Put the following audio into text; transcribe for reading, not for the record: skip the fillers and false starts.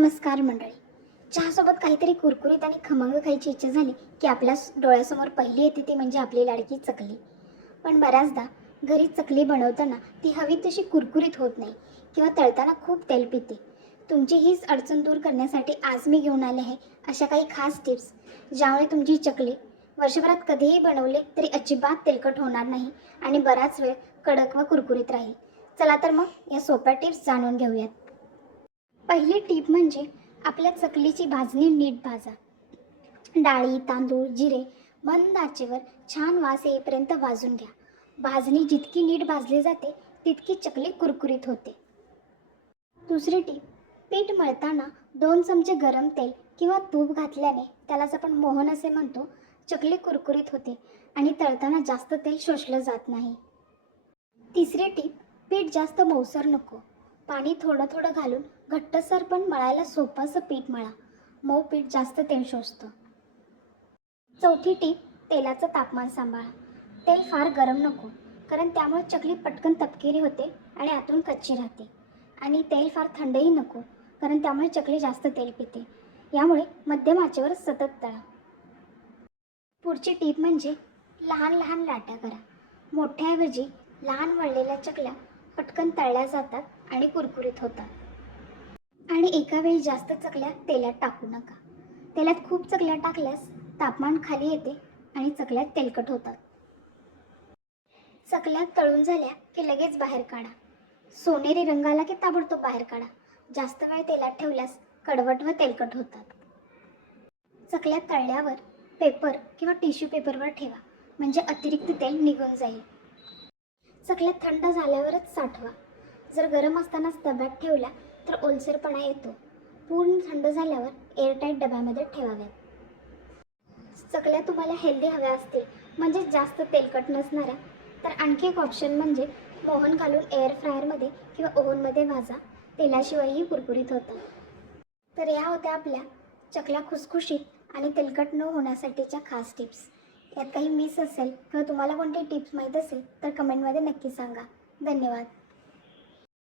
नमस्कार मंडळी. चहासोबत काहीतरी कुरकुरीत आणि खमंग खायची इच्छा झाली की आपल्या डोळ्यासमोर पहिली येते ती म्हणजे आपली लाडकी चकली. पण बऱ्याचदा घरी चकली बनवताना ती हवी तशी कुरकुरीत होत नाही किंवा तळताना खूप तेल पिते. तुमची हीच अडचण दूर करण्यासाठी आज मी घेऊन आले आहे अशा काही खास टिप्स, ज्यामुळे तुमची चकली वर्षभरात कधीही बनवले तरी अजिबात तेलकट होणार नाही आणि बराच वेळ कडक व कुरकुरीत राहील. चला तर मग या सोप्या टिप्स जाणून घेऊयात. पहिली टीप म्हणजे आपल्या चकलीची भाजणी नीट भाजा. डाळी, तांदूळ, जिरे मंद आचेवर छान वास येईपर्यंत भाजून घ्या. भाजणी जितकी नीट भाजली जाते तितकी चकली कुरकुरीत होते. दुसरी टीप, पीठ मळताना 2 चमचे गरम तेल किंवा तूप घातल्याने, त्यालाच आपण मोहन असे म्हणतो, चकली कुरकुरीत होते आणि तळताना जास्त तेल शोषलं जात नाही. तिसरी टीप, पीठ जास्त मऊसर नको. पाणी थोडं थोडं घालून घट्टसर पण मळायला सोपं असं पीठ मळा. मऊ पीठ जास्त तेल शोषतं. चौथी टीप, तेलाचं तापमान सांभाळा. तेल फार गरम नको, कारण त्यामुळे चकली पटकन तपकिरी होते आणि आतून कच्ची राहते. आणि तेल फार थंडही नको, कारण त्यामुळे चकली जास्त तेल पिते. यामुळे मध्यम आचेवर सतत तळा. पुढची टीप म्हणजे लहान लहान लाट्या करा. मोठ्याऐवजी लहान वळलेल्या चकल्या पटकन तळल्या जातात आणि कुरकुरीत होतात. आणि एका वेळी जास्त चकल्या तेलात टाकू नका. तेलात खूप चकल्या टाकल्यास तापमान खाली येते आणि चकल्या तेलकट होतात. चकल्या तळून झाल्या की लगेच बाहेर काढा. सोनेरी रंग आला की ताबडतोब बाहेर काढा. जास्त वेळ तेलात ठेवल्यास कडवट व तेलकट होतात. चकल्या तळल्यावर पेपर किंवा टिश्यू पेपरवर ठेवा, म्हणजे अतिरिक्त तेल निघून जाईल. चकल्या थंड झाल्यावरच साठवा. जर गरम असतानाच डब्यात ठेवल्या तर ओलसरपणा येतो. पूर्ण थंड झाल्यावर एअरटाईट डब्यामध्ये ठेवाव्यात. चकल्या तुम्हाला हेल्दी हव्या असतील, म्हणजे जास्त तेलकट नसणाऱ्या, तर आणखी एक ऑप्शन म्हणजे मोहन घालून एअर फ्रायरमध्ये किंवा ओव्हनमध्ये भाजा. तेलाशिवायही कुरकुरीत होतात. तर या होत्या आपल्या चकल्या खुसखुशीत आणि तेलकट न होण्यासाठीच्या खास टिप्स. यात काही मिस असेल किंवा तुम्हाला कोणती टिप्स माहीत असेल तर कमेंटमध्ये नक्की सांगा. धन्यवाद.